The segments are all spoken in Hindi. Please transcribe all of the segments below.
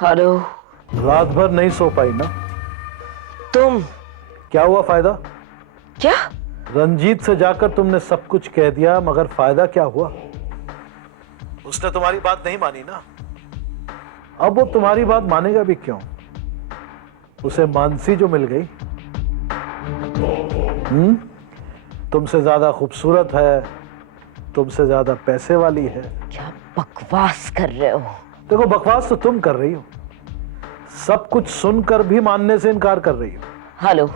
हेलो। रात भर नहीं सो पाई ना? तुम क्या हुआ फायदा? क्या? रंजीत से जाकर तुमने सब कुछ कह दिया, मगर फायदा क्या हुआ? उसने तुम्हारी बात नहीं मानी ना। अब वो तुम्हारी बात मानेगा भी क्यों? उसे मानसी जो मिल गई, तुमसे ज्यादा खूबसूरत है, तुमसे ज्यादा पैसे वाली है। क्या बकवास कर रहे हो? देखो, बकवास तो तुम कर रही हो, सब कुछ सुनकर भी मानने से इनकार कर रही हो। हेलो,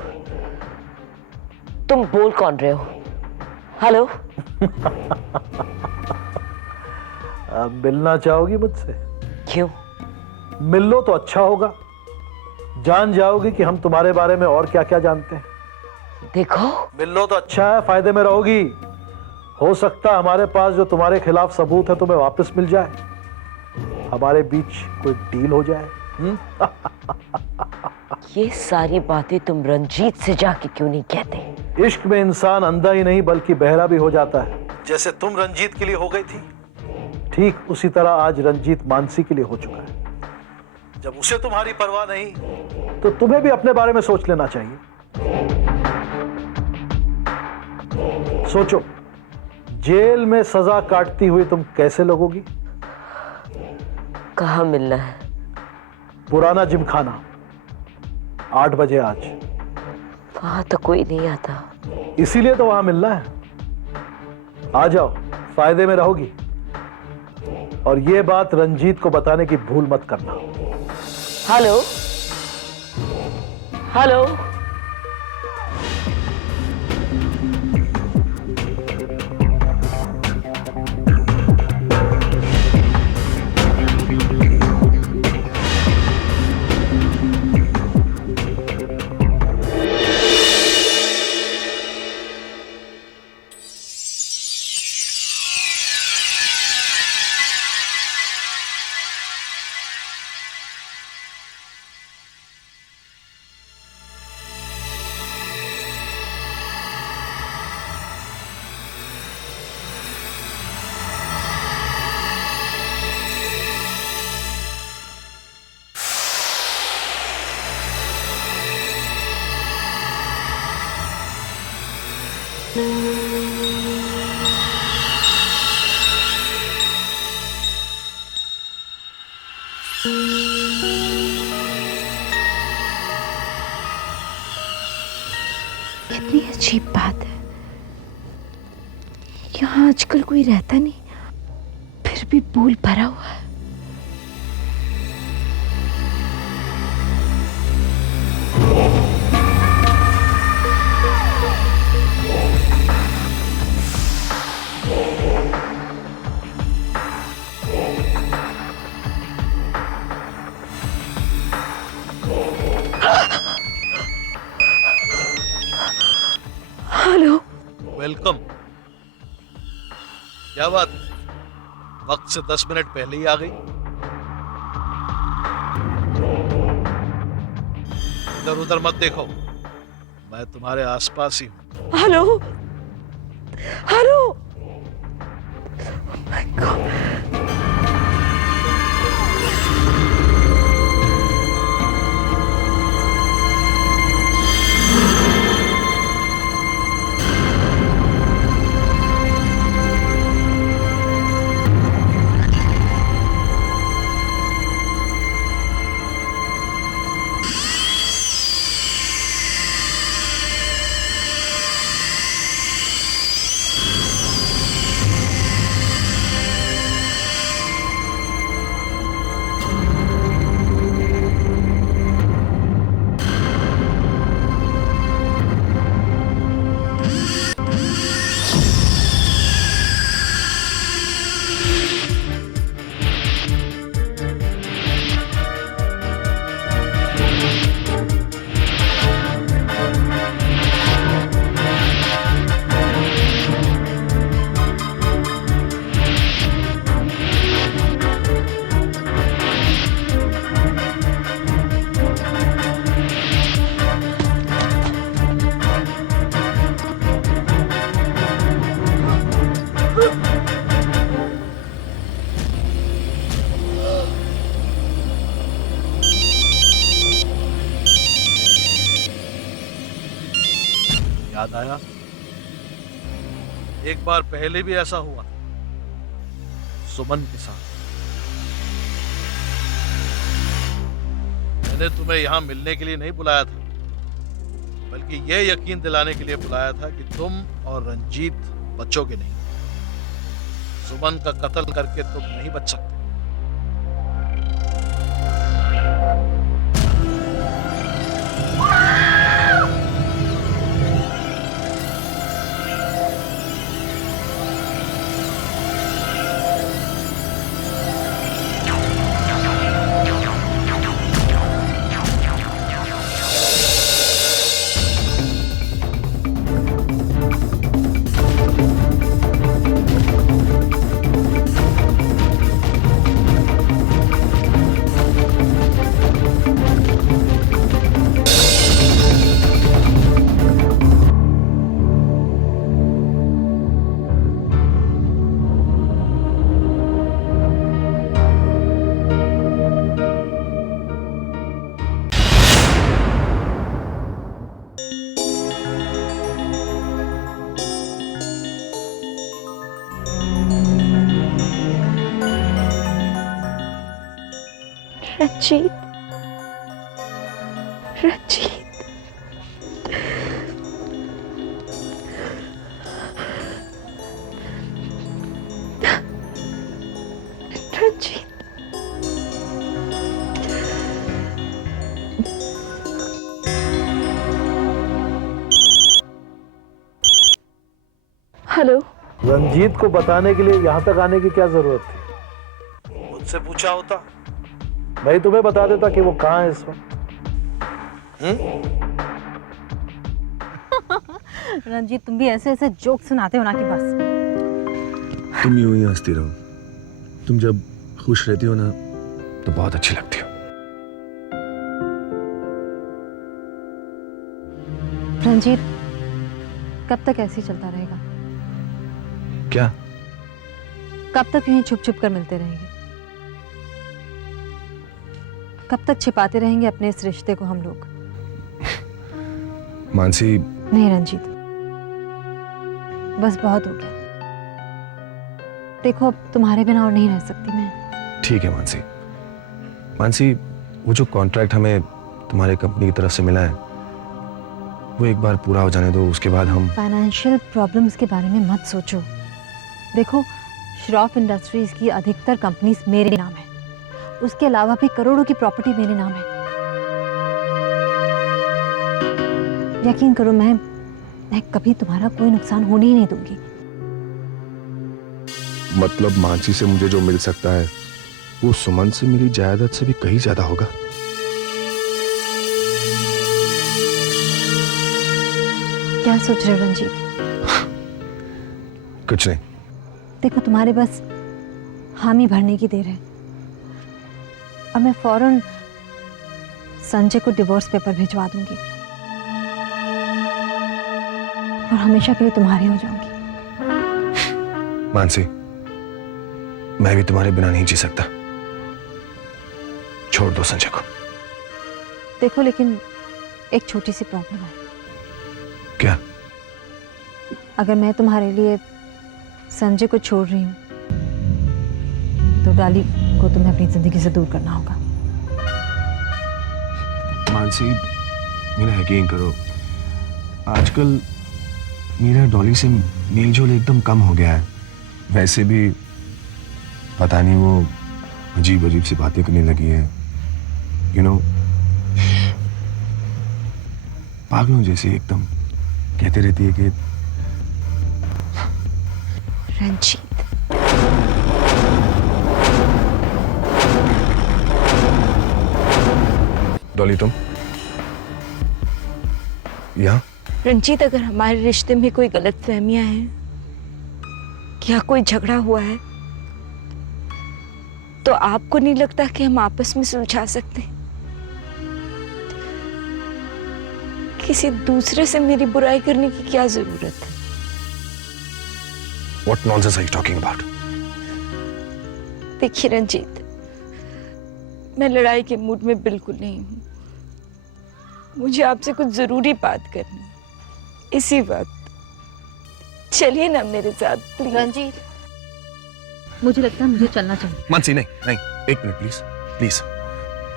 तुम बोल कौन रहे हो? हेलो। अब मिलना चाहोगी मुझसे? क्यों? मिल लो तो अच्छा होगा, जान जाओगी कि हम तुम्हारे बारे में और क्या क्या जानते हैं। देखो, मिल लो तो अच्छा है, फायदे में रहोगी। हो सकता है हमारे पास जो तुम्हारे खिलाफ सबूत है तुम्हें वापस मिल जाए, हमारे बीच कोई डील हो जाए। ये सारी बातें तुम रंजीत से जाके क्यों नहीं कहते? इश्क में इंसान अंधा ही नहीं बल्कि बहरा भी हो जाता है। जैसे तुम रंजीत के लिए हो गई थी, ठीक उसी तरह आज रंजीत मानसी के लिए हो चुका है। जब उसे तुम्हारी परवाह नहीं, तो तुम्हें भी अपने बारे में सोच लेना चाहिए। सोचो, जेल में सजा काटती हुई तुम कैसे लगोगी? कहाँ मिलना है? पुराना जिमखाना, 8 बजे आज। वहां तो कोई नहीं आता। इसीलिए तो वहां मिलना है। आ जाओ, फायदे में रहोगी। और यह बात रंजीत को बताने की भूल मत करना। Hello, hello. कितनी अजीब बात है, यहाँ आजकल कोई रहता नहीं, फिर भी पूल भरा हुआ है। हेलो। वेलकम। क्या बात, वक्त से 10 मिनट पहले ही आ गई? इधर उधर मत देखो, मैं तुम्हारे आसपास ही हूं। Hello, hello. My God. लाया, एक बार पहले भी ऐसा हुआ था सुमन के साथ। मैंने तुम्हें यहां मिलने के लिए नहीं बुलाया था, बल्कि यह यकीन दिलाने के लिए बुलाया था कि तुम और रंजीत बचोगे नहीं। सुमन का कत्ल करके तुम नहीं बच सकते। रंजीत, रंजीत, रंजीत। हेलो। रंजीत को बताने के लिए यहां तक आने की क्या जरूरत थी? मुझसे पूछा होता, मैं तुम्हें बता देता कि वो कहां है इस वक्त। रंजीत, तुम भी ऐसे ऐसे जोक सुनाते हो ना कि बस। तुम यूं ही हंसती रहो। तुम जब खुश रहती हो ना तो बहुत अच्छी लगती हो। रंजीत, कब तक ऐसे ही चलता रहेगा? क्या? कब तक यूं ही छुप छुप कर मिलते रहेंगे? कब तक छिपाते रहेंगे अपने इस रिश्ते को हम लोग? मानसी, नहीं रंजीत, बस बहुत हो गया। देखो, अब तुम्हारे बिना और नहीं रह सकती मैं। ठीक है मानसी। मानसी, वो जो कॉन्ट्रैक्ट हमें तुम्हारे कंपनी की तरफ से मिला है वो एक बार पूरा हो जाने दो, उसके बाद हम। फाइनेंशियल प्रॉब्लम्स के बारे में मत सोचो। देखो, श्रॉफ इंडस्ट्रीज की अधिकतर कंपनीज मेरे नाम है, उसके अलावा भी करोड़ों की प्रॉपर्टी मेरे नाम है। यकीन करो, मैं कभी तुम्हारा कोई नुकसान होने ही नहीं दूंगी। मतलब मानसी से मुझे जो मिल सकता है वो सुमन से मेरी जायदाद से भी कहीं ज्यादा होगा। क्या सोच रहे हो रंजीत? कुछ नहीं। देखो, तुम्हारे बस हामी भरने की देर है और मैं फौरन संजय को डिवोर्स पेपर भिजवा दूंगी और हमेशा के लिए तुम्हारी हो जाऊंगी। मानसी, मैं भी तुम्हारे बिना नहीं जी सकता। छोड़ दो संजय को। देखो, लेकिन एक छोटी सी प्रॉब्लम है। क्या? अगर मैं तुम्हारे लिए संजय को छोड़ रही हूँ तो डाली को तुम्हें अपनी जिंदगी से दूर करना होगा। मानसी, मेरा यकीन करो, आजकल मेरा डॉली से मेलजोल एकदम कम हो गया है। वैसे भी पता नहीं वो अजीब अजीब सी बातें करने लगी है, यू नो, पागलों जैसी एकदम कहते रहती है कि रंजीत, डॉली तुम यहाँ? रंजीत, अगर हमारे रिश्ते में कोई गलतफहमियां हैं, क्या कोई झगड़ा हुआ है, तो आपको नहीं लगता कि हम आपस में सुलझा सकते हैं? किसी दूसरे से मेरी बुराई करने की क्या जरूरत है? What nonsense are you talking about? देखिए रंजीत, मैं लड़ाई के मूड में बिल्कुल नहीं हूं। मुझे आपसे कुछ जरूरी बात करनी है, इसी वक्त। चलिए ना मेरे साथ प्लीज। रंजीत, मुझे लगता है मुझे चलना चाहिए। मानसी नहीं नहीं, एक मिनट प्लीज प्लीज।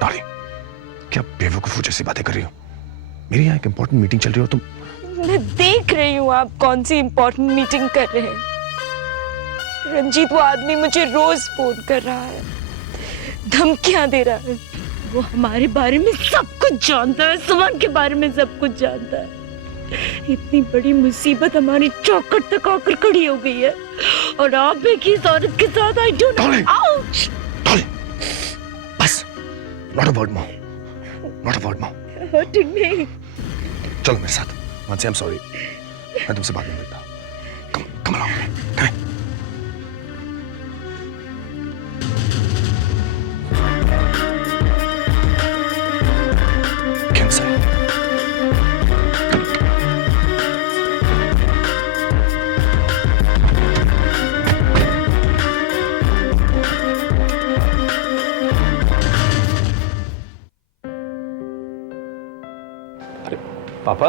डॉली, क्या बेवकूफों जैसी बातें कर रही हो? मेरी यहाँ एक इंपॉर्टेंट मीटिंग चल रही हो तुम। मैं देख रही हूँ आप कौन सी इंपॉर्टेंट मीटिंग कर रहे हैं। रंजीत, वो आदमी मुझे रोज फोन कर रहा है, धमकियां दे रहा है। वो हमारे बारे में सब कुछ जानता है, सुमन के बारे में सब कुछ जानता है। इतनी बड़ी मुसीबत हमारी चौखट तक आकर खड़ी हो गई है, और आप एक ही औरत के साथ। I don't Dolly, ouch. Dolly, बस, not a word more, not a word more. Hurting me. चलो मेरे साथ। मानसी, आई एम सॉरी, मैं तुमसे बात नहीं करता। कम अलाउंग मी। पापा।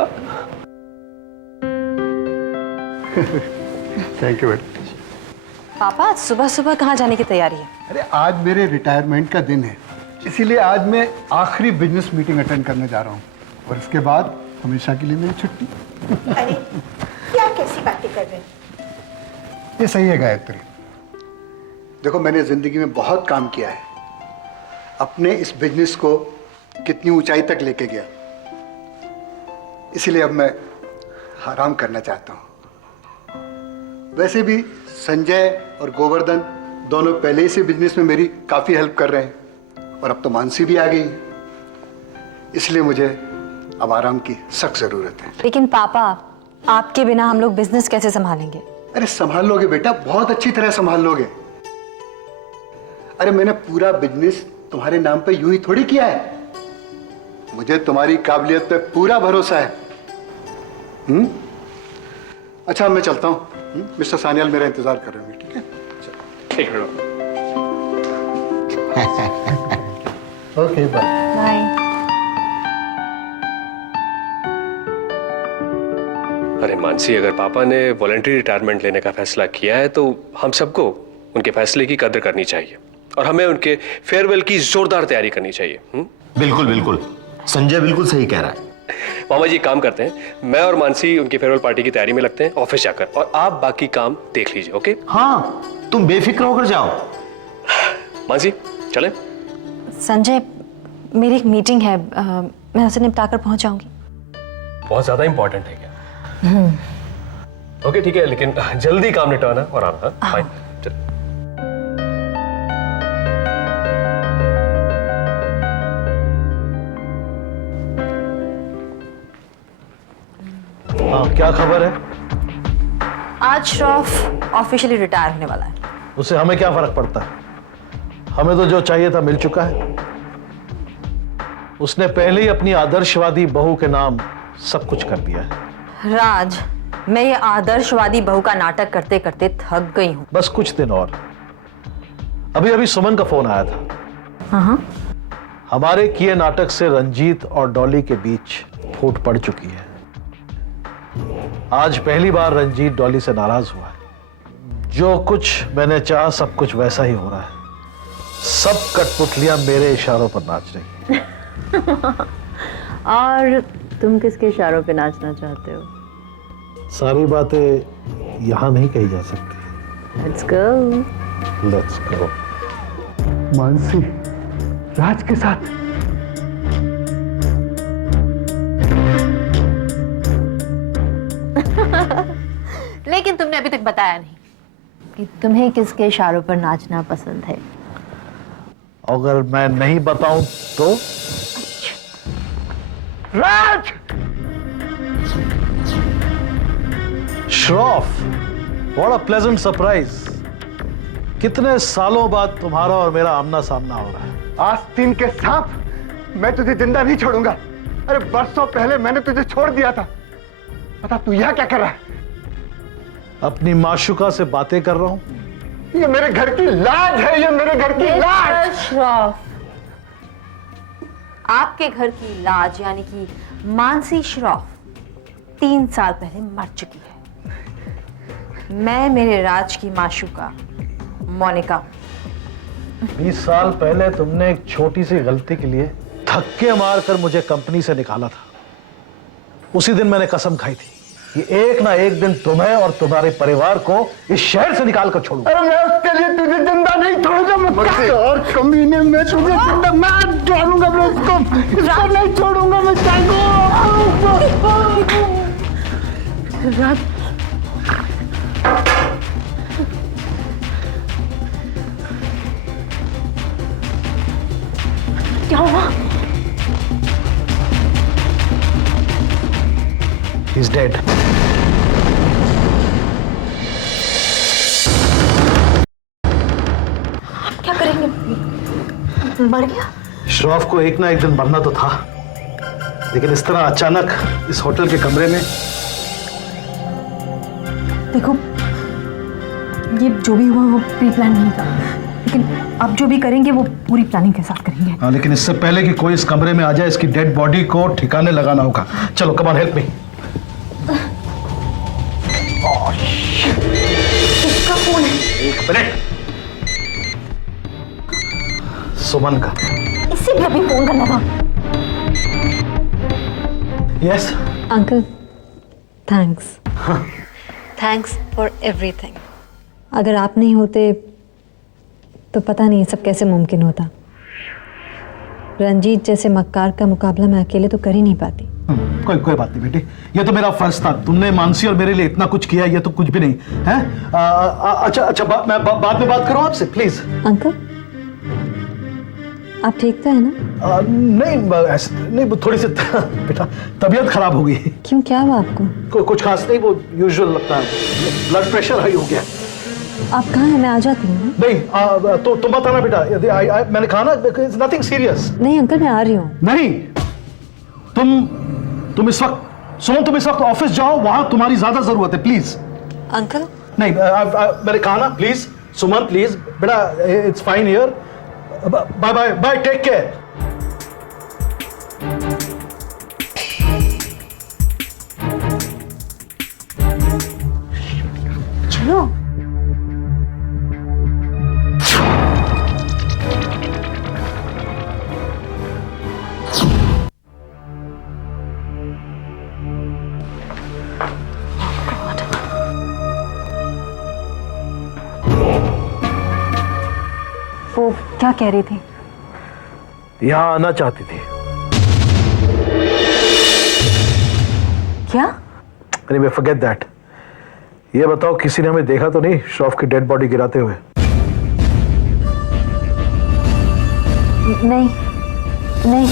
थैंक यू बेटा। पापा, आज सुबह सुबह कहाँ जाने की तैयारी है? अरे आज मेरे रिटायरमेंट का दिन है, इसीलिए आज मैं आखिरी बिजनेस मीटिंग अटेंड करने जा रहा हूँ, और इसके बाद हमेशा के लिए मेरी छुट्टी। अरे क्या कैसी बातें कर रहे हैं? ये सही है गायत्री। देखो, मैंने जिंदगी में बहुत काम किया है, अपने इस बिजनेस को कितनी ऊंचाई तक लेके गया, इसीलिए अब मैं आराम करना चाहता हूँ। वैसे भी संजय और गोवर्धन दोनों पहले ही से बिजनेस में मेरी काफ़ी हेल्प कर रहे हैं, और अब तो मानसी भी आ गई है, इसलिए मुझे अब आराम की सख्त ज़रूरत है। लेकिन पापा, आपके बिना हम लोग बिजनेस कैसे संभालेंगे? अरे संभाल लोगे बेटा, बहुत अच्छी तरह संभाल लोगे। अरे मैंने पूरा बिजनेस तुम्हारे नाम पे यूं ही थोड़ी किया है, मुझे तुम्हारी काबिलियत पे पूरा भरोसा है। अच्छा, मैं चलता हूँ। मिस्टर सान्याल मेरा इंतजार कर रहे होंगे, ठीक है? ठीक है। Okay, bye. बाय। अरे मानसी, अगर पापा ने वॉलंटरी रिटायरमेंट लेने का फैसला किया है तो हम सबको उनके फैसले की कदर करनी चाहिए, और हमें उनके फेयरवेल की जोरदार तैयारी करनी चाहिए। बिल्कुल बिल्कुल, संजय बिल्कुल सही कह रहा है। मामा जी, काम करते हैं, मैं और मानसी उनकी फेयरवेल पार्टी की तैयारी में लगते हैं ऑफिस जाकर, और आप बाकी काम देख लीजिए। ओके? हाँ, तुम बेफिक्र होकर जाओ। मानसी, चले? संजय, मेरी एक मीटिंग है, मैं उसे निपटाकर पहुंच जाऊंगी। बहुत ज्यादा इंपॉर्टेंट है क्या? ओके, ठीक है, लेकिन जल्दी काम निपटाना और आना। फाइन, चल। हाँ, क्या खबर है? आज श्रॉफ ऑफिशियली रिटायर होने वाला है। उससे हमें क्या फर्क पड़ता है? हमें तो जो चाहिए था मिल चुका है। उसने पहले ही अपनी आदर्शवादी बहू के नाम सब कुछ कर दिया है। राज, मैं ये आदर्शवादी बहू का नाटक करते करते थक गई हूँ। बस कुछ दिन और। अभी अभी सुमन का फोन आया था। हाँ, हमारे किए नाटक से रंजीत और डॉली के बीच फूट पड़ चुकी है। आज पहली बार रंजीत डॉली से नाराज हुआ है। जो कुछ मैंने चाहा सब कुछ वैसा ही हो रहा है। सब कठपुतलियां मेरे इशारों पर नाच रही हैं। और तुम किसके इशारों पे नाचना चाहते हो? सारी बातें यहां नहीं कही जा सकती। Let's go. Let's go. Mansi Raj के साथ? लेकिन तुमने अभी तक बताया नहीं कि तुम्हें किसके इशारों पर नाचना पसंद है। अगर मैं नहीं बताऊं तो? Raj! Shroff, what a pleasant surprise. कितने सालों बाद तुम्हारा और मेरा आमना सामना हो रहा है। आस्तीन के सांप, मैं तुझे जिंदा नहीं छोड़ूंगा। अरे बरसों पहले मैंने तुझे छोड़ दिया था, पता तू यहां क्या कर रहा है? अपनी माशुका से बातें कर रहा हूं। ये मेरे घर की लाज है, ये मेरे घर की लाज। श्रॉफ, आपके घर की लाज यानी कि मानसी श्रॉफ 3 साल पहले मर चुकी है। मैं मेरे राज की माशूका मोनिका। 20 साल पहले तुमने एक छोटी सी गलती के लिए धक्के मारकर मुझे कंपनी से निकाला था। उसी दिन मैंने कसम खाई थी कि एक ना एक दिन तुम्हें और तुम्हारे परिवार को इस शहर से निकाल कर छोड़ूंगा। अरे मैं उसके लिए तुझे जिंदा नहीं छोड़ूंगा। और कमीने में तुझे जिंदा मैं छोड़ूंगा। मैं इसको नहीं छोड़ूंगा। मैं राज, क्या हुआ? He's dead. क्या करेंगे? मर गया? श्रॉफ को एक ना एक दिन मरना तो था, लेकिन इस तरह अचानक इस होटल के कमरे में। देखो, ये जो भी हुआ वो प्री प्लान नहीं था, लेकिन अब जो भी करेंगे वो पूरी प्लानिंग के साथ करेंगे। हाँ, लेकिन इससे पहले कि कोई इस कमरे में आ जाए, इसकी डेड बॉडी को ठिकाने लगाना होगा। चलो, कम ऑन, हेल्प मी। किसका फोन है? एक मिनट। सुमन का। इसे भी अभी फोन करना था। Yes uncle, thanks. Thanks for everything. अगर आप नहीं होते तो पता नहीं सब कैसे मुमकिन होता। रंजीत जैसे मक्कार का मुकाबला मैं अकेले तो कर ही नहीं पाती। कोई बात नहीं बेटी, ये तो मेरा फर्ज था। तुमने मानसी और मेरे लिए इतना कुछ किया, ये तो कुछ भी नहीं है। अच्छा, मैं बाद में बात करूं आपसे, प्लीज। अंकल, आप ठीक तो है ना? नहीं, ऐसे नहीं, थोड़ी सी बेटा तबीयत खराब हो गई। क्यों, क्या हुआ आपको? कुछ खास नहीं, वो यूजुअल लगता है, ब्लड प्रेशर हाई हो गया। आप कहाँ हैं? मैं आ जाती हूँ। नहीं, तो तुम मत आना बेटा। मैंने कहा ना, इट्स नथिंग सीरियस। नहीं अंकल, मैं आ रही हूँ। नहीं, तुम इस वक्त सुमन, तुम इस वक्त ऑफिस जाओ, वहां तुम्हारी ज्यादा जरूरत है, प्लीज। अंकल? नहीं, मैंने कहा ना, प्लीज सुमन, प्लीज बेटा, it's fine here. Bye bye bye, take care. चलो। वो क्या कह रही थी? यहां आना चाहती थी। क्या? Anyway, forget that. ये बताओ, किसी ने हमें देखा तो नहीं श्रॉफ की डेड बॉडी गिराते हुए? नहीं नहीं।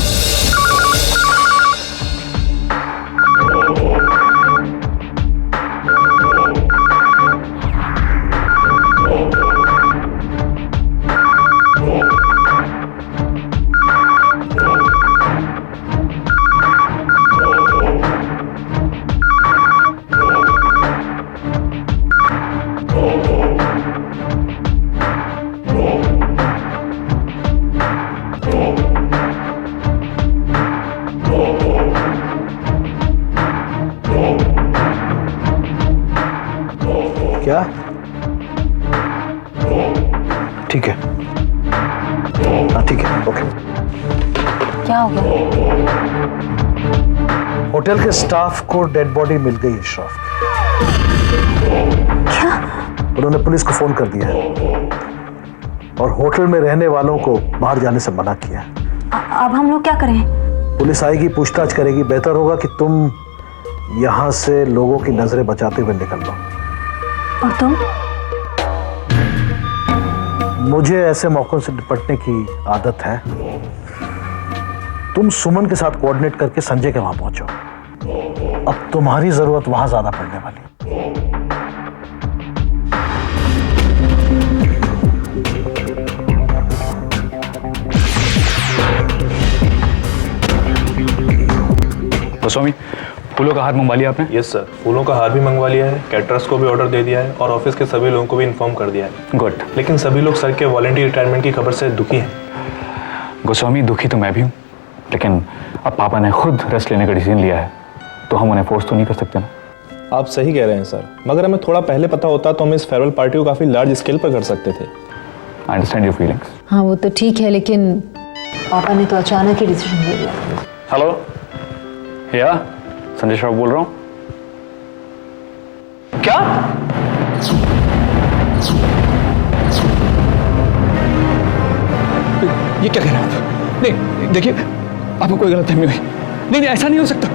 क्या? ठीक है, हाँ ठीक है, ओके। क्या हो गया? होटल के स्टाफ को डेड बॉडी मिल गई है श्रॉफ की। क्या? उन्होंने पुलिस को फोन कर दिया है और होटल में रहने वालों को बाहर जाने से मना किया है। अब हम लोग क्या करें? पुलिस आएगी, पूछताछ करेगी। बेहतर होगा कि तुम यहां से लोगों की नजरें बचाते हुए निकल लो। और तुम? मुझे ऐसे मौकों से निपटने की आदत है। तुम सुमन के साथ कोऑर्डिनेट करके संजय के वहां पहुंचो। अब तुम्हारी जरूरत वहां ज्यादा पड़ने वाली। गोस्वामी, फूलों का हार मंगवा लिया आपने? यस सर, फूलों का हार भी मंगवा लिया है, कैटरर्स को भी ऑर्डर दे दिया है और ऑफिस के सभी लोगों को भी इन्फॉर्म कर दिया है। गुड। लेकिन सभी लोग सर के वॉलंटियर रिटायरमेंट की खबर से दुखी हैं। गोस्वामी, दुखी तो मैं भी हूँ, लेकिन अब पापा ने खुद रेस्ट लेने का डिसीजन लिया है तो हम उन्हें फोर्स तो नहीं कर सकते ना। आप सही कह रहे हैं सर, मगर हमें थोड़ा पहले पता होता तो हम इस फेयरवेल पार्टी को काफ़ी लार्ज स्केल पर कर सकते थे। I understand your feelings. हाँ वो तो ठीक है, लेकिन पापा ने तो अचानक ही डिसीजन ले लिया। हेलो या संजय श्रॉफ बोल रहा हूँ। क्या? ये क्या कह रहे हैं आप? नहीं देखिए, आपको कोई गलतफहमी हुई। नहीं नहीं, ऐसा नहीं हो सकता।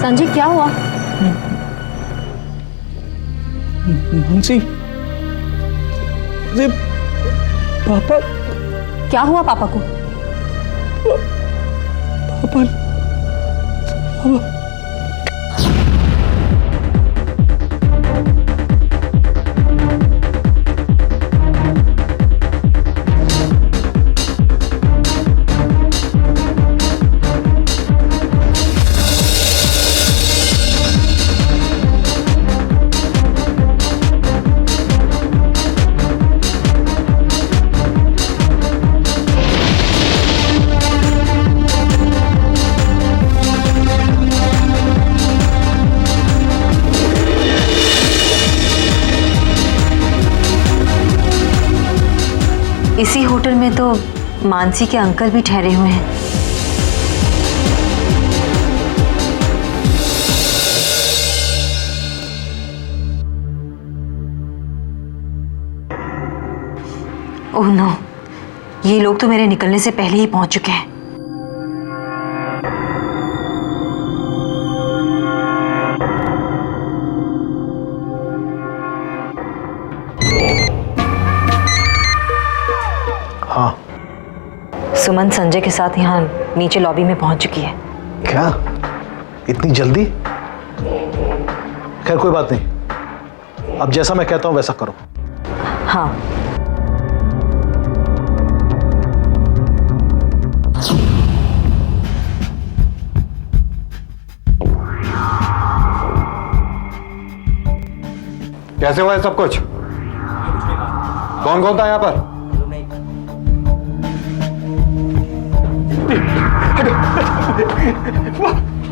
संजय क्या हुआ? मानसी, अरे पापा, क्या हुआ पापा को? पापा, इसी होटल में तो मानसी के अंकल भी ठहरे हुए हैं। ओह नो, ये लोग तो मेरे निकलने से पहले ही पहुंच चुके हैं। हाँ। सुमन संजय के साथ यहाँ नीचे लॉबी में पहुंच चुकी है। क्या? इतनी जल्दी? खैर कोई बात नहीं, अब जैसा मैं कहता हूं वैसा करो। हाँ। कैसे हुआ है सब कुछ? कौन कौन था यहाँ पर?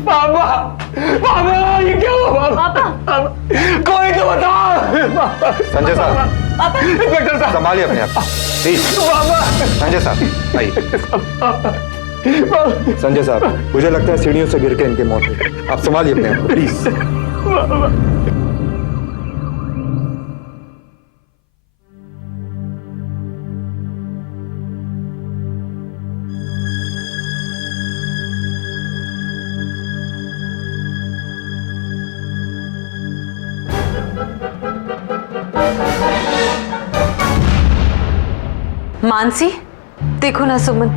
पापा, पापा, ये क्या हुआ पापा? कोई तो बताओ। संजय साहब, इंस्पेक्टर साहब, संभालिए अपने आप। प्लीज संजय साहब आइए। संजय साहब, मुझे लगता है सीढ़ियों से गिर के इनकी मौत हुई। आप संभालिए अपने आप प्लीज। मानसी, देखो ना सुमन,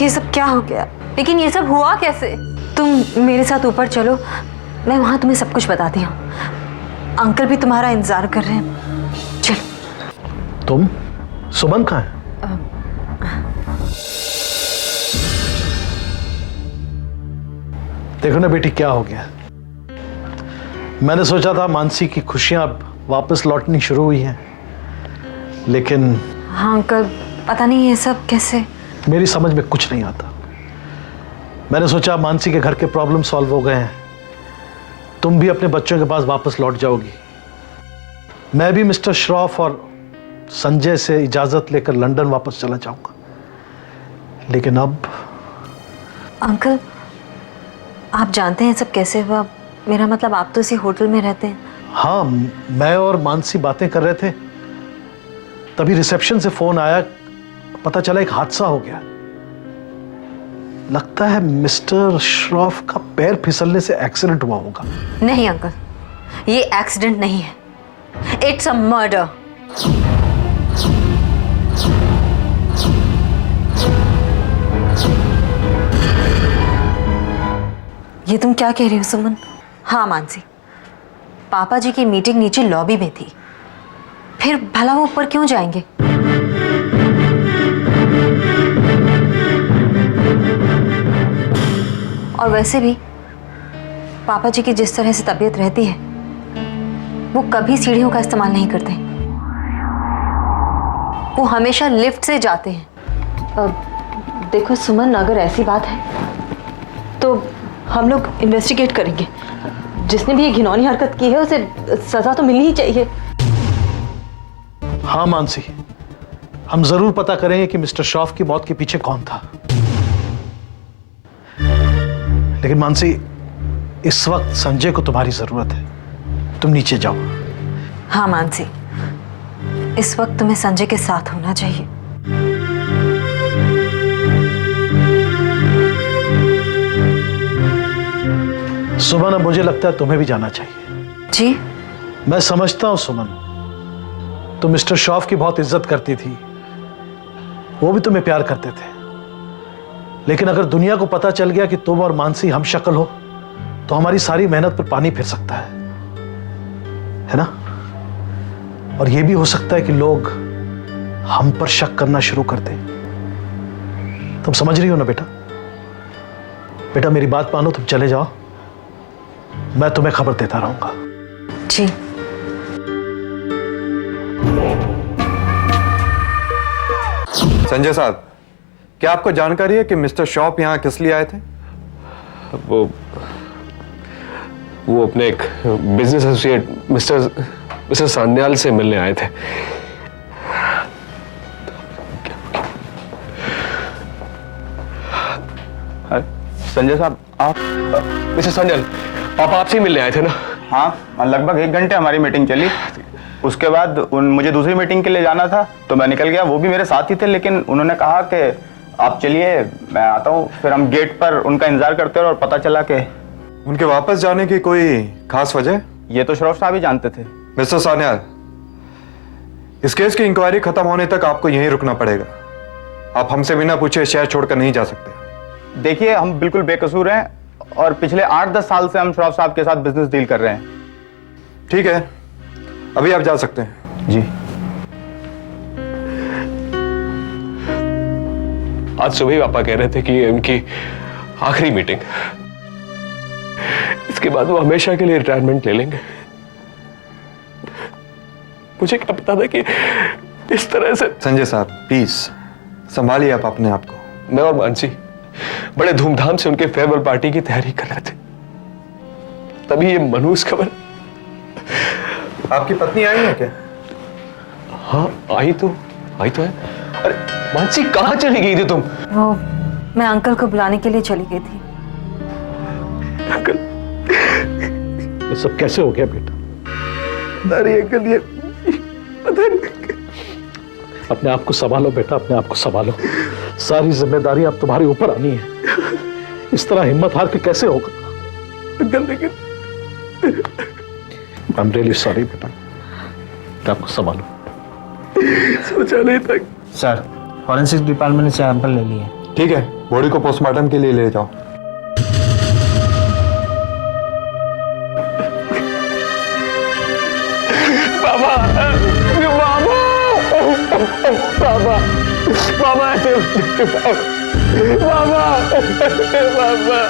ये सब क्या हो गया? लेकिन ये सब हुआ कैसे? तुम मेरे साथ ऊपर चलो, मैं वहां तुम्हें सब कुछ बताती हूँ। अंकल भी तुम्हारा इंतजार कर रहे हैं। चलो। तुम? सुमन कहाँ है? देखो ना बेटी, क्या हो गया। मैंने सोचा था मानसी की खुशियां अब वापस लौटनी शुरू हुई हैं, लेकिन हाँ अंकल, पता नहीं ये सब कैसे। मेरी समझ में कुछ नहीं आता। मैंने सोचा मानसी के घर के प्रॉब्लम सॉल्व हो गए हैं, तुम भी अपने बच्चों के पास वापस लौट जाओगी। मैं भी मिस्टर श्रॉफ और संजय से इजाजत लेकर लंदन वापस चला जाऊंगा। लेकिन अब अंकल, आप जानते हैं सब कैसे हुआ? मेरा मतलब आप तो इसी होटल में रहते हैं। हाँ, मैं और मानसी बातें कर रहे थे, तभी रिसेप्शन से फोन आया, पता चला एक हादसा हो गया। लगता है मिस्टर श्रॉफ का पैर फिसलने से एक्सीडेंट हुआ होगा। नहीं अंकल, ये एक्सीडेंट नहीं है, इट्स अ मर्डर। ये तुम क्या कह रही हो सुमन? हाँ मानसी, पापा जी की मीटिंग नीचे लॉबी में थी, फिर भला वो ऊपर क्यों जाएंगे? और वैसे भी पापा जी की जिस तरह से तबीयत रहती है, वो कभी सीढ़ियों का इस्तेमाल नहीं करते। वो हमेशा लिफ्ट से जाते हैं। देखो सुमन, अगर ऐसी बात है तो हम लोग इन्वेस्टिगेट करेंगे। जिसने भी ये घिनौनी हरकत की है उसे सजा तो मिलनी ही चाहिए। हाँ मानसी, हम जरूर पता करेंगे कि मिस्टर श्रॉफ की मौत के पीछे कौन था। लेकिन मानसी, इस वक्त संजय को तुम्हारी जरूरत है। तुम नीचे जाओ। हाँ मानसी, इस वक्त तुम्हें संजय के साथ होना चाहिए। सुमन, अब मुझे लगता है तुम्हें भी जाना चाहिए। जी? मैं समझता हूं सुमन, तुम मिस्टर श्रॉफ की बहुत इज्जत करती थी, वो भी तुम्हें प्यार करते थे। लेकिन अगर दुनिया को पता चल गया कि तुम और मानसी हम शक्ल हो तो हमारी सारी मेहनत पर पानी फिर सकता है ना? और यह भी हो सकता है कि लोग हम पर शक करना शुरू कर दें। तुम समझ रही हो ना बेटा? बेटा मेरी बात मानो, तुम चले जाओ, मैं तुम्हें खबर देता रहूंगा। जी। संजय साहब, क्या आपको जानकारी है कि मिस्टर श्रॉफ यहाँ किस लिए आए थे? वो अपने एक बिजनेस एसोसिएट मिस्टर सान्याल से मिलने आए थे। संजय साहब, आप? मिस्टर सान्याल, पापा आपसे मिलने आए थे ना? हाँ, लगभग 1 घंटे हमारी मीटिंग चली। उसके बाद मुझे दूसरी मीटिंग के लिए जाना था तो मैं निकल गया। वो भी मेरे साथ ही थे, लेकिन उन्होंने कहा कि आप चलिए, मैं आता हूँ। फिर हम गेट पर उनका इंतजार करते रहे और पता चला कि उनके वापस जाने की कोई खास वजह? ये तो श्रॉफ साहब ही जानते थे। मिस्टर सान्याल, इस केस की इंक्वायरी खत्म होने तक आपको यहीं रुकना पड़ेगा। आप हमसे बिना पूछे शहर छोड़कर नहीं जा सकते। देखिए, हम बिल्कुल बेकसूर हैं और पिछले 8-10 साल से हम श्रॉफ साहब के साथ बिजनेस डील कर रहे हैं। ठीक है, अभी आप जा सकते हैं। जी। आज सुबह ही पापा कह रहे थे कि ये उनकी आखिरी मीटिंग, इसके बाद वो हमेशा के लिए रिटायरमेंट ले लेंगे। मुझे क्या पता था कि इस तरह से। संजय साहब, प्लीज संभालिए आप अपने आप को। मैं और मानसी बड़े धूमधाम से उनके फेयरवेल पार्टी की तैयारी कर रहे थे, तभी ये मनहूस खबर। आपकी पत्नी आई है क्या? हाँ, आई तो है। अरे मानसी, कहाँ चली गई थी तुम? वो मैं अंकल को बुलाने के लिए चली गई थी। अंकल? ये सब कैसे हो गया बेटा? अरे अंकल, ये पता नहीं। अपने आप को संभालो बेटा, अपने आप को संभालो। सारी जिम्मेदारी अब तुम्हारे ऊपर आनी है। इस तरह हिम्मत हार के कैसे होगा? अंकल लेकिन आई एम रियली सॉरी बेटा, आपको संभालो। सोचा नहीं था। सर, फॉरेंसिक डिपार्टमेंट से सैंपल ले लिए। ठीक है, बॉडी को पोस्टमार्टम के लिए ले जाओ। बाबा, बाबा, बाबा, बाबा, बाबा।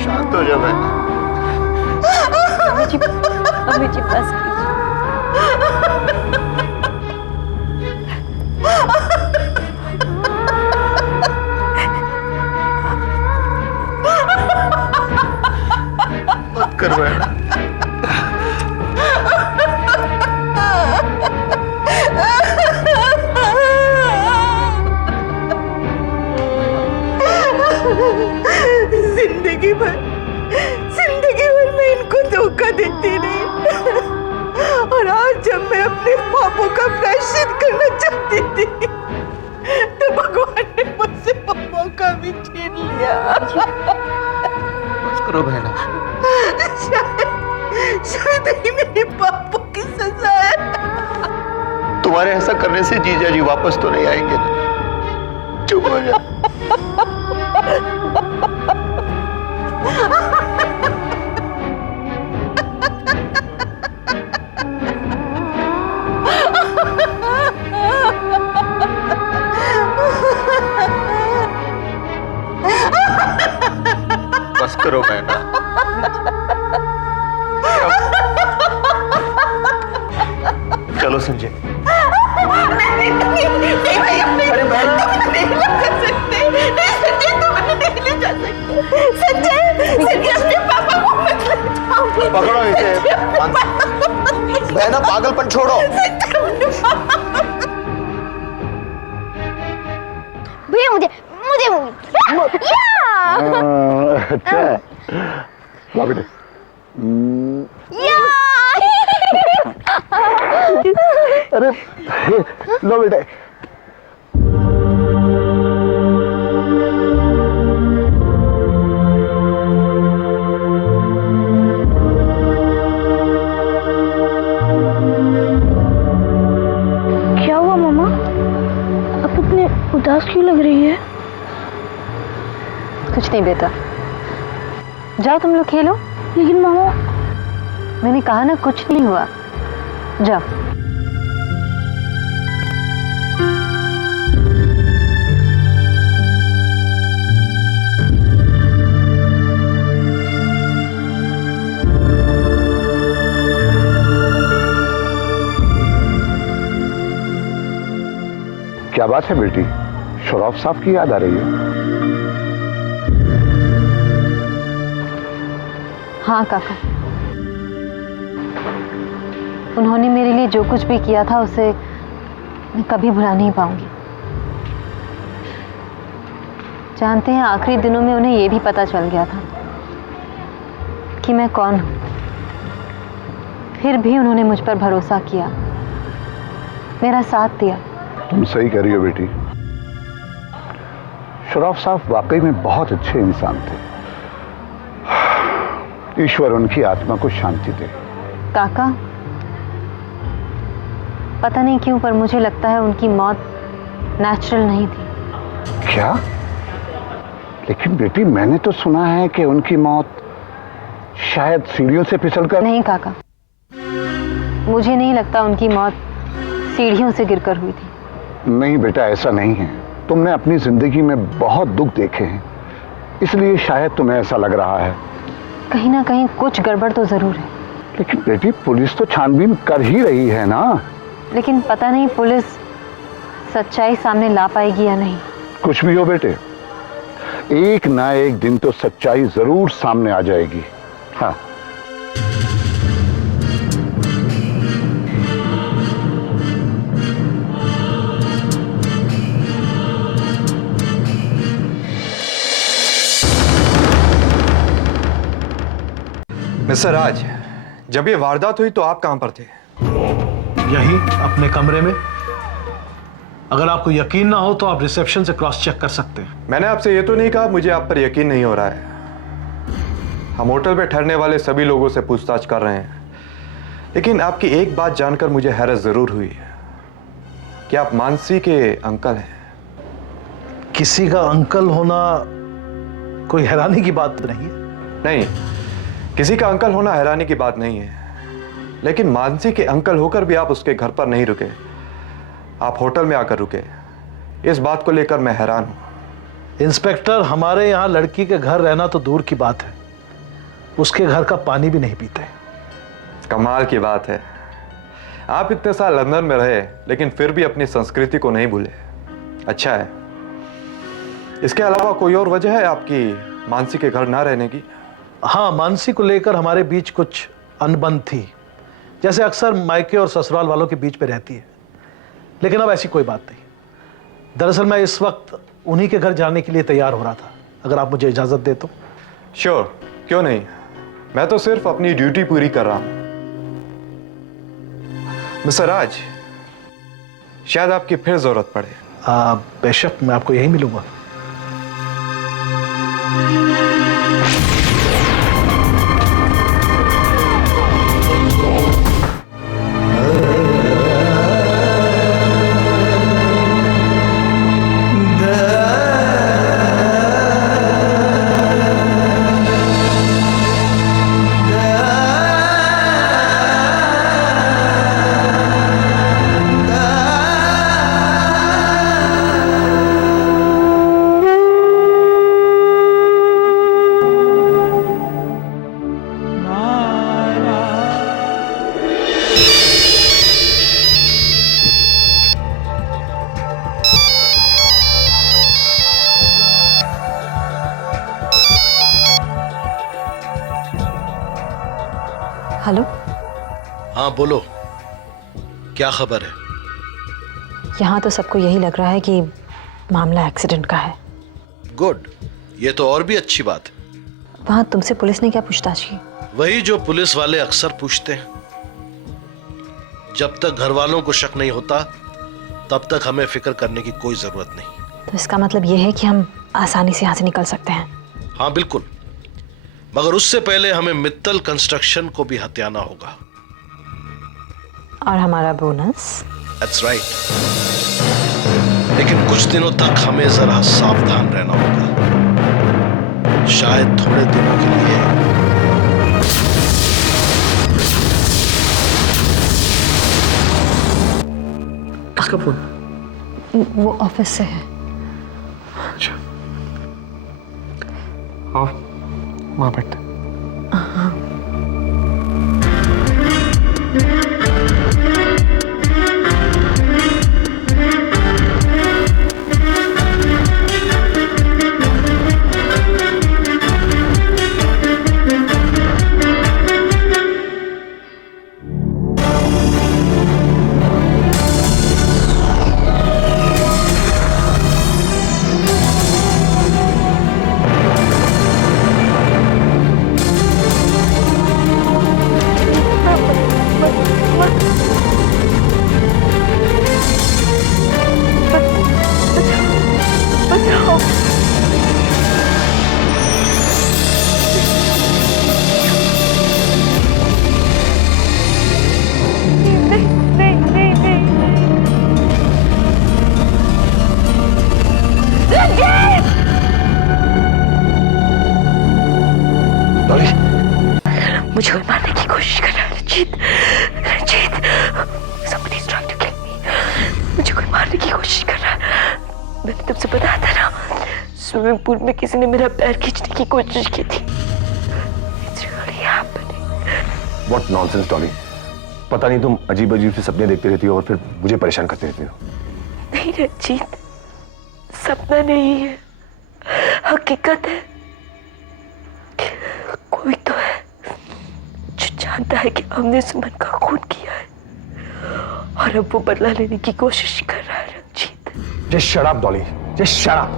शांत हो जाओ बहन। अम्मी जी बस मत कर बहन। जिंदगी भर मैं इनको धोखा देती रही, और आज जब मैं अपने पापों का प्रायश्चित करना चाहती थी तो भगवान ने मुझसे वो मौका भी छीन लिया। बस करो बहना। तुम्हारे ऐसा करने से जीजा जी वापस तो नहीं आएंगे ना? चुप हो जा। बस करो बहना। चलो संजय। नहीं भाई, अरे संजय अपने पापा को मत ले जाओ। पकड़ो इसे। बहना पागलपन छोड़ो। भैया मुझे अच्छा ला बेटे। अरे लो बेटे। क्या हुआ मामा? आप इतने उदास क्यों लग रही है? कुछ नहीं बेटा, जाओ तुम लोग खेलो। लेकिन मामा, मैंने कहा ना कुछ नहीं हुआ, जाओ। क्या बात है बेटी, शराफ साहब की याद आ रही है? हाँ काका, उन्होंने मेरे लिए जो कुछ भी किया था उसे मैं कभी भुला नहीं पाऊंगी। जानते हैं, आखिरी दिनों में उन्हें यह भी पता चल गया था कि मैं कौन हूं। फिर भी उन्होंने मुझ पर भरोसा किया, मेरा साथ दिया। तुम सही कह रही हो बेटी, शराफ साहब वाकई में बहुत अच्छे इंसान थे। ईश्वर उनकी आत्मा को शांति दे। काका, पता नहीं क्यों पर मुझे लगता है उनकी मौत नेचुरल नहीं थी। क्या? लेकिन बेटी, मैंने तो सुना है कि उनकी मौत शायद सीढ़ियों से फिसलकर। नहीं काका, मुझे नहीं लगता उनकी मौत सीढ़ियों से गिरकर हुई थी। नहीं बेटा, ऐसा नहीं है। तुमने अपनी जिंदगी में बहुत दुख देखे हैं, इसलिए शायद तुम्हें ऐसा लग रहा है। कहीं ना कहीं कुछ गड़बड़ तो जरूर है। लेकिन बेटी, पुलिस तो छानबीन कर ही रही है ना। लेकिन पता नहीं पुलिस सच्चाई सामने ला पाएगी या नहीं। कुछ भी हो बेटे, एक ना एक दिन तो सच्चाई जरूर सामने आ जाएगी। हाँ। मिस्टर राज, जब ये वारदात हुई तो आप कहां पर थे? यहीं अपने कमरे में। अगर आपको यकीन ना हो तो आप रिसेप्शन से क्रॉस चेक कर सकते हैं। मैंने आपसे ये तो नहीं कहा मुझे आप पर यकीन नहीं हो रहा है। हम होटल पे ठहरने वाले सभी लोगों से पूछताछ कर रहे हैं, लेकिन आपकी एक बात जानकर मुझे हैरत जरूर हुई कि आप मानसी के अंकल हैं। किसी का अंकल होना कोई हैरानी की बात नहीं है। नहीं, किसी का अंकल होना हैरानी की बात नहीं है, लेकिन मानसी के अंकल होकर भी आप उसके घर पर नहीं रुके, आप होटल में आकर रुके। इस बात को लेकर मैं हैरान हूं। इंस्पेक्टर, हमारे यहाँ लड़की के घर रहना तो दूर की बात है, उसके घर का पानी भी नहीं पीते। कमाल की बात है, आप इतने साल लंदन में रहे लेकिन फिर भी अपनी संस्कृति को नहीं भूले। अच्छा है। इसके अलावा कोई और वजह है आपकी मानसी के घर ना रहने की? हाँ, मानसी को लेकर हमारे बीच कुछ अनबन थी, जैसे अक्सर मायके और ससुराल वालों के बीच में रहती है। लेकिन अब ऐसी कोई बात नहीं। दरअसल मैं इस वक्त उन्हीं के घर जाने के लिए तैयार हो रहा था, अगर आप मुझे इजाजत दे तो। श्योर, क्यों नहीं। मैं तो सिर्फ अपनी ड्यूटी पूरी कर रहा हूं। मिस्टर राज, शायद आपकी फिर जरूरत पड़े। बेशक, मैं आपको यहीं मिलूंगा। हेलो। हाँ बोलो, क्या खबर है? यहाँ तो सबको यही लग रहा है कि मामला एक्सीडेंट का है। गुड, ये तो और भी अच्छी बात है। वहाँ तुमसे पुलिस ने क्या पूछताछ की? वही जो पुलिस वाले अक्सर पूछते हैं। जब तक घर वालों को शक नहीं होता तब तक हमें फिक्र करने की कोई जरूरत नहीं। तो इसका मतलब यह है कि हम आसानी से यहाँ से निकल सकते हैं? हाँ बिल्कुल, मगर उससे पहले हमें मित्तल कंस्ट्रक्शन को भी हथियाना होगा। और हमारा बोनस? That's right. लेकिन कुछ दिनों तक हमें जरा सावधान रहना होगा, शायद थोड़े दिनों के लिए। किसका फोन? वो ऑफिस से है। अच्छा, आओ वहां बैठते। मुझे कोई मारने की कोशिश कर रहा है। Ranjit, Ranjit, somebody is trying to kill me। मुझे कोई मारने की कोशिश कर रहा है। मैंने तुमसे बताया था ना, स्विमिंग पूल में किसी ने मेरा पैर खींचने की कोशिश की थी। It's really happening। What nonsense, Dolly. पता नहीं तुम अजीब अजीब से सपने देखते रहती हो और फिर मुझे परेशान करते रहती हो। नहीं रंजीत, सपना नहीं है, हकीकत है। कोई तो है जो जानता है कि हमने सुमन का खून किया है और अब वो बदला लेने की कोशिश कर रहा है। Ranjit, Just shut up, Dolly. Just shut up।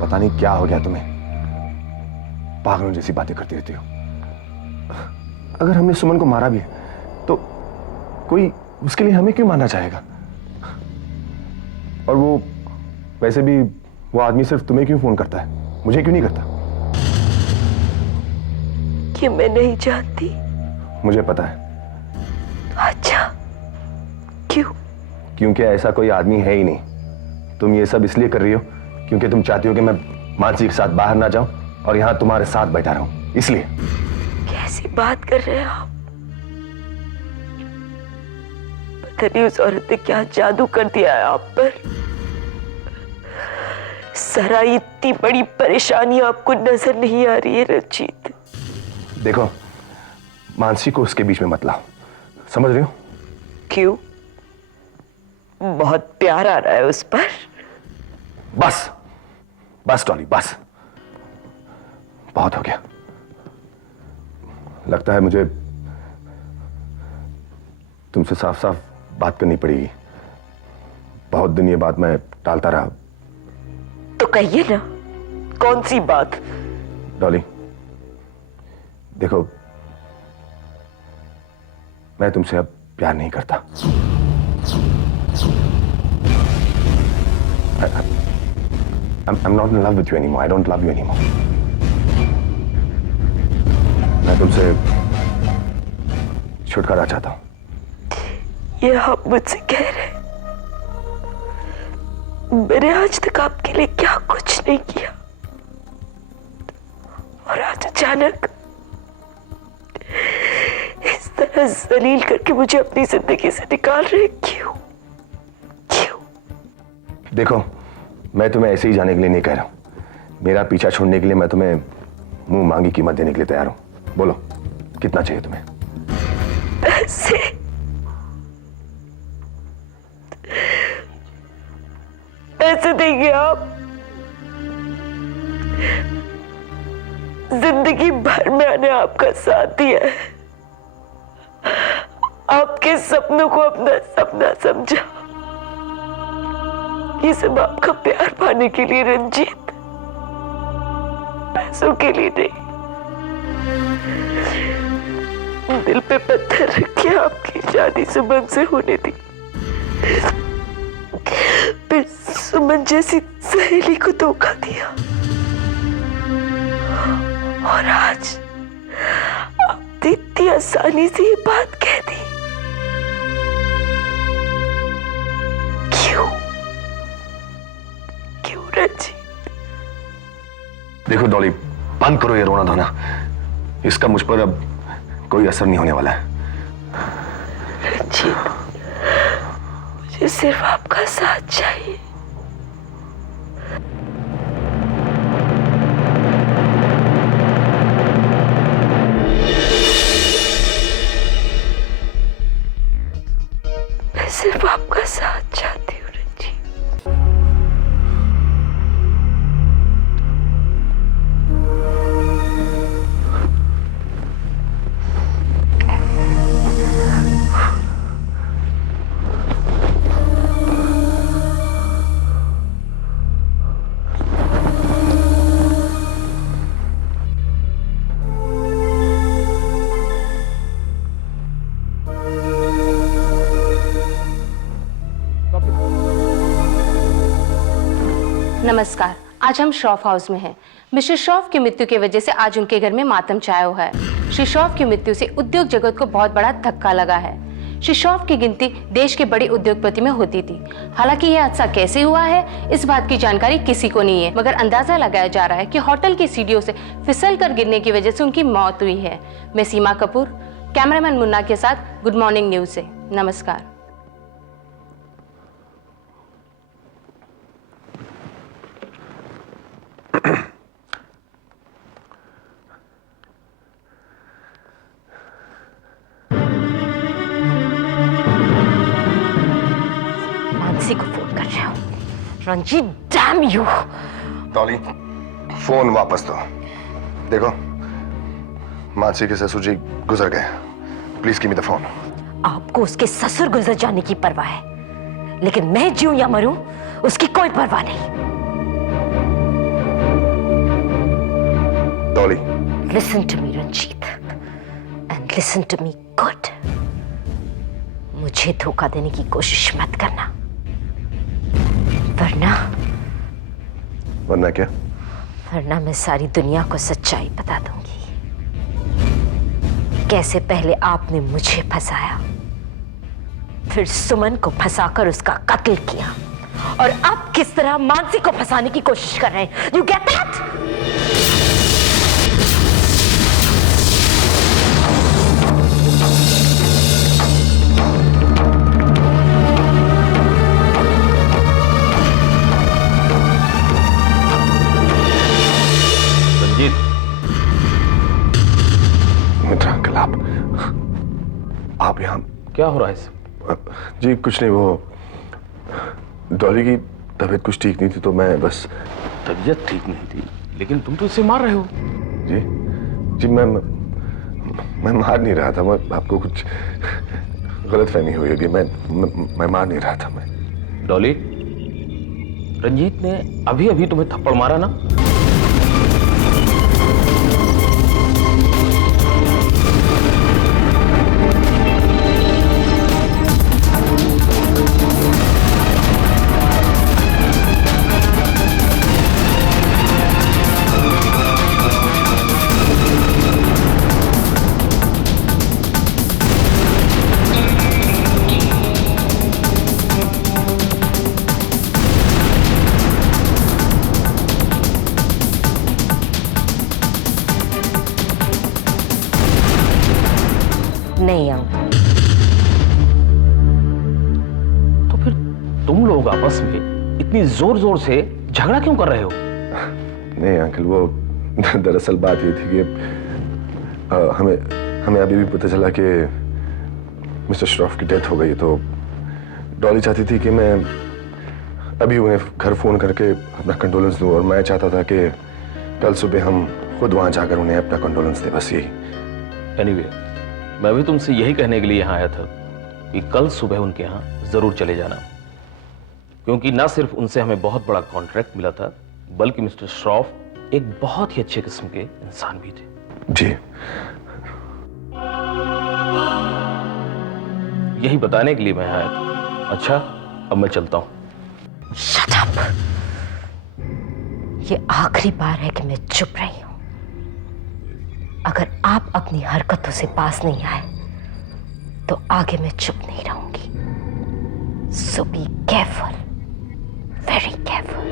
पता नहीं क्या हो गया तुम्हें, पागलों जैसी बातें करती रहती हो। अगर हमने सुमन को मारा भी है तो कोई उसके लिए हमें क्यों मारना चाहेगा? और वो वैसे भी वो आदमी सिर्फ तुम्हें क्यों फोन करता है, मुझे क्यों नहीं करता? कि मैं नहीं जानती। मुझे पता है। अच्छा, क्यों? क्योंकि ऐसा कोई आदमी है ही नहीं। तुम ये सब इसलिए कर रही हो क्योंकि तुम चाहती हो कि मैं मानसी के साथ बाहर ना जाऊं और यहां तुम्हारे साथ बैठा रहूं, इसलिए। कैसी बात कर रहे हैं आप? पता नहीं उस औरत ने क्या जादू कर दिया है आप पर। सारा इतनी बड़ी परेशानी आपको नजर नहीं आ रही है रंजीत? देखो, मानसी को उसके बीच में मत लाओ, समझ रही हो? क्यों? बहुत प्यार आ रहा है उस पर? बस बस डॉली, बस बहुत हो गया। लगता है मुझे तुमसे साफ साफ बात करनी पड़ेगी। बहुत दिन ये बात मैं टालता रहा। तो कहिए ना, कौन सी बात? डॉली देखो, मैं तुमसे अब प्यार नहीं करता। I'm not in love with you anymore. I don't love you anymore. मैं तुमसे छुटकारा चाहता हूं। ये आप मुझसे कह रहे हैं? मैंने आज तक आपके लिए क्या कुछ नहीं किया और आज अचानक इस तरह जलील करके मुझे अपनी जिंदगी से निकाल रहे। क्यों? क्यों? देखो, मैं तुम्हें ऐसे ही जाने के लिए नहीं कह रहा हूं। मेरा पीछा छोड़ने के लिए मैं तुम्हें मुंह मांगी कीमत देने के लिए तैयार हूं। बोलो, कितना चाहिए तुम्हें? पैसे? पैसे देंगे आप? जिंदगी भर मैंने आपका साथ दिया है, आपके सपनों को अपना सपना समझा। ये सब आपका प्यार पाने के लिए रंजीत, पैसों के लिए नहीं। दिल पे पत्थर रख के आपकी शादी सुमन से होने दी, फिर सुमन जैसी सहेली को धोखा दिया, और आज आप इतनी आसानी से ये बात कह दी। क्यों क्यों रंजीत? देखो डॉली, बंद करो ये रोना धोना। इसका मुझ पर अब कोई असर नहीं होने वाला है। रंजीत, मुझे सिर्फ आपका साथ चाहिए। मैं सिर्फ आपका साथ चाहती हूँ रंजीत। नमस्कार, आज हम श्रॉफ हाउस में हैं। मिस्टर श्रॉफ की मृत्यु की वजह से आज उनके घर में मातम छाया हुआ है। श्री श्रॉफ की मृत्यु से उद्योग जगत को बहुत बड़ा धक्का लगा है। श्री श्रॉफ की गिनती देश के बड़े उद्योगपति में होती थी। हालांकि यह हादसा कैसे हुआ है, इस बात की जानकारी किसी को नहीं है, मगर अंदाजा लगाया जा रहा है कि होटल की सीढ़ियों से फिसल कर गिरने की वजह से उनकी मौत हुई है। मैं सीमा कपूर, कैमरामैन मुन्ना के साथ गुड मॉर्निंग न्यूज से। नमस्कार। मानसी को फोन कर रहा हूँ। Ranjit, damn you. Dolly, phone वापस दो। देखो, मानसी के ससुर जी गुजर गए। Please give me the phone. आपको उसके ससुर गुजर जाने की परवाह है, लेकिन मैं जीऊं या मरूं उसकी कोई परवाह नहीं। Dolly, listen to me Ranjit, and listen to me good. मुझे धोखा देने की कोशिश मत करना, वरना क्या? वरना मैं सारी दुनिया को सच्चाई बता दूंगी। कैसे पहले आपने मुझे फंसाया, फिर सुमन को फंसाकर उसका कत्ल किया, और अब किस तरह मानसी को फंसाने की कोशिश कर रहे हैं। You get that? Mitra uncle, आप यहाँ? क्या हो रहा है सब? जी कुछ नहीं, वो डॉली की तबीयत कुछ ठीक नहीं थी, तो मैं बस। तबीयत ठीक नहीं थी, लेकिन तुम तो इसे मार रहे हो। जी जी, मैं मार नहीं रहा था। मैं आपको कुछ गलतफहमी हुई होगी। मैं मार नहीं रहा था। मैं डॉली, रंजीत ने अभी अभी तुम्हें थप्पड़ मारा ना? नहीं आऊं। तो फिर तुम लोग आपस में इतनी जोर जोर से झगड़ा क्यों कर रहे हो? नहीं अंकल, वो दरअसल बात ये थी कि हमें अभी भी पता चला कि मिस्टर श्रॉफ की डेथ हो गई। तो डॉली चाहती थी कि मैं अभी उन्हें घर फोन करके अपना कंडोलेंस दूं, और मैं चाहता था कि कल सुबह हम खुद वहां जाकर उन्हें अपना कंडोलेंस दे, बस यही। एनीवे, मैं भी तुमसे यही कहने के लिए यहाँ आया था कि कल सुबह उनके यहाँ जरूर चले जाना, क्योंकि ना सिर्फ उनसे हमें बहुत बड़ा कॉन्ट्रैक्ट मिला था, बल्कि मिस्टर श्रॉफ एक बहुत ही अच्छे किस्म के इंसान भी थे। जी। यही बताने के लिए मैं आया था। अच्छा, अब मैं चलता हूं। Shut up! ये आखिरी बार है कि मैं चुप रही हूं। अगर आप अपनी हरकतों से पास नहीं आए तो आगे मैं चुप नहीं रहूंगी। So be careful, very careful.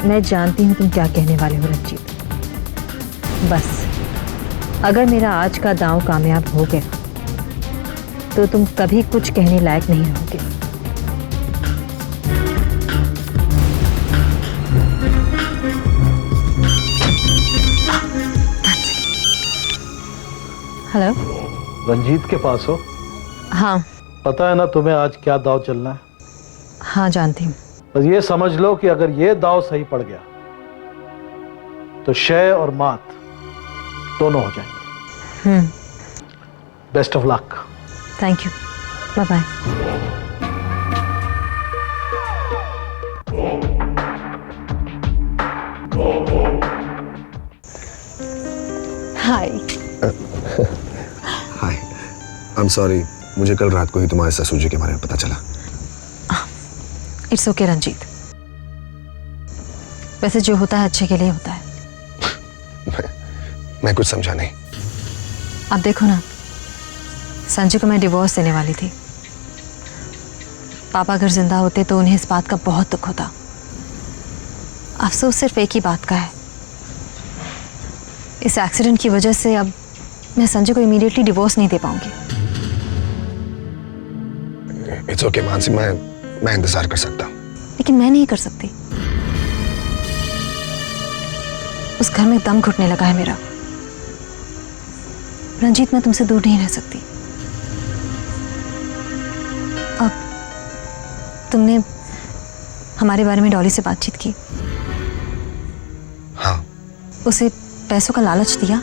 मैं जानती हूँ तुम क्या कहने वाले हो रंजीत। बस अगर मेरा आज का दांव कामयाब हो गया तो तुम कभी कुछ कहने लायक नहीं रहोगे। हेलो, रंजीत के पास हो? हाँ। पता है ना तुम्हें आज क्या दाव चलना है? हाँ जानती हूँ। बस ये समझ लो कि अगर ये दाव सही पड़ गया तो शय और मात दोनों हो जाएंगे। Best of luck. Thank you, bye bye. Hi. Hi, I am sorry, मुझे कल रात को ही तुम्हारे ससुर जी के बारे में पता चला। इट्स ओके रंजीत, वैसे जो होता है अच्छे के लिए होता है। मैं कुछ समझा नहीं। अब देखो ना, संजय को मैं डिवोर्स देने वाली थी। पापा अगर जिंदा होते तो उन्हें इस बात का बहुत दुख होता। अफसोस सिर्फ एक ही बात का है, इस एक्सीडेंट की वजह से अब मैं संजय को इमीडिएटली डिवोर्स नहीं दे पाऊंगी। इट्स ओके मानसी, मैं इंतजार कर सकता हूँ। लेकिन मैं नहीं कर सकती। उस घर में दम घुटने लगा है मेरा। रंजीत, मैं तुमसे दूर नहीं रह सकती। अब तुमने हमारे बारे में डॉली से बातचीत की? हाँ। उसे पैसों का लालच दिया?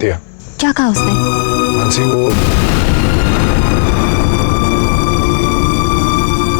दिया। क्या कहा उसने? मानसी, वो